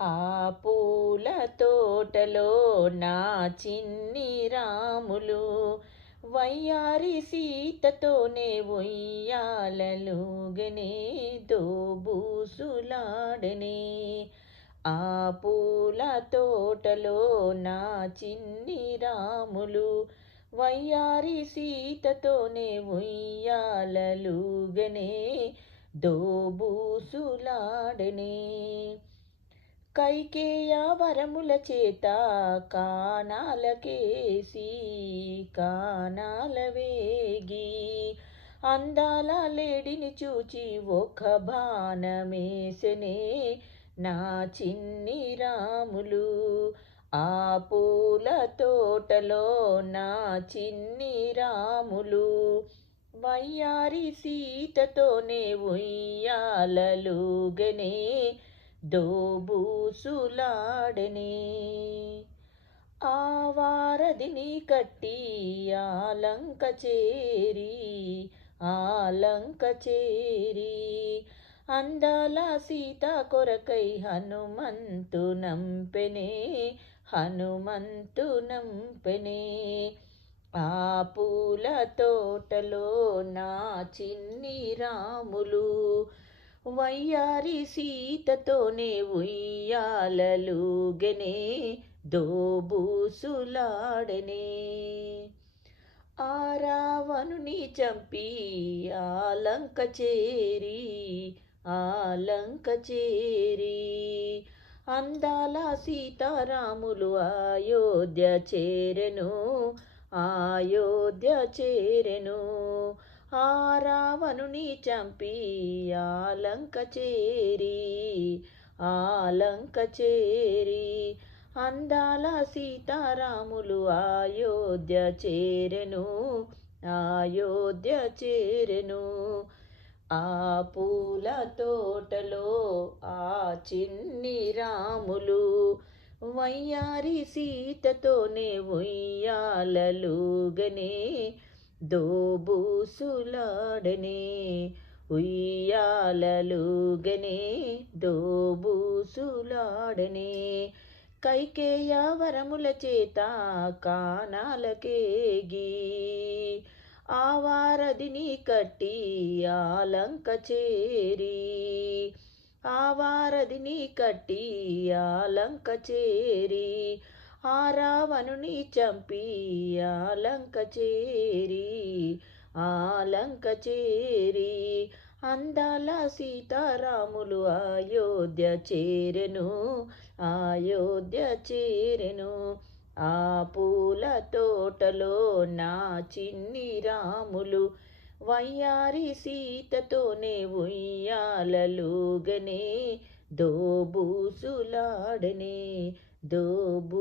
ఆ పూల తోటలో నా చిన్ని రాములు వయ్యారి సీతతోనే ఉయ్యాలలుగనే దోబూసులాడనే. ఆ పూల తోటలో నా చిన్ని రాములు వయ్యారి సీతతోనే ఉయ్యాలలుగనే దోబూసులాడనే. కైకేయ వరముల చేత కానాలకేసి కానాల వేగి అందాల లేడిని చూచి ఒక బాణమేసెనే నా చిన్ని రాములు. ఆ పూల తోటలో నా చిన్ని రాములు వయ్యారి సీతతోనే ఉయ్యాలలుగనే దోబూసులాడనే. ఆ వారధిని కట్టి ఆలంక చేరి ఆలంక చేరి అందాల సీత కొరకై హనుమంతు నంపెనే హనుమంతు నంపెనే. ఆ పూల తోటలో నా చిన్ని రాములు వయ్యారి సీతతోనే ఉయ్యాలలుగనే దోబూసులాడనే. ఆ రావణుని చంపి ఆలంక చేరి ఆలంక చేరి అందాల సీతారాములు అయోధ్య చేరెను అయోధ్య చేరెను. ఆ రావణుని చంపి ఆలంక చేరి ఆలంక చేరి అందాల సీతారాములు అయోధ్య చేరెను అయోధ్య చేరెను. ఆ పూల తోటలో ఆ చిన్ని రాములు వయ్యారి సీతతోనే ఉయ్యాలలుగనే దోబూసులాడనే ఉయ్యాలలుగనే దోబూసులాడనే. కైకేయ వరముల చేత కానాలకేగి ఆ వారధిని కట్టి ఆలంక చేరి ఆ వారధిని కట్టి ఆలంక చేరి ఆ రావణుని చంపి ఆలంక చేరి ఆలంక చేరి అందాల సీతారాములు అయోధ్య చేరెను అయోధ్య చేరెను. ఆ పూల తోటలో నా చిన్ని రాములు వయ్యారి సీతతోనే ఉయ్యాలలుగనే దోబూసులాడనే దోబూసులాడనే.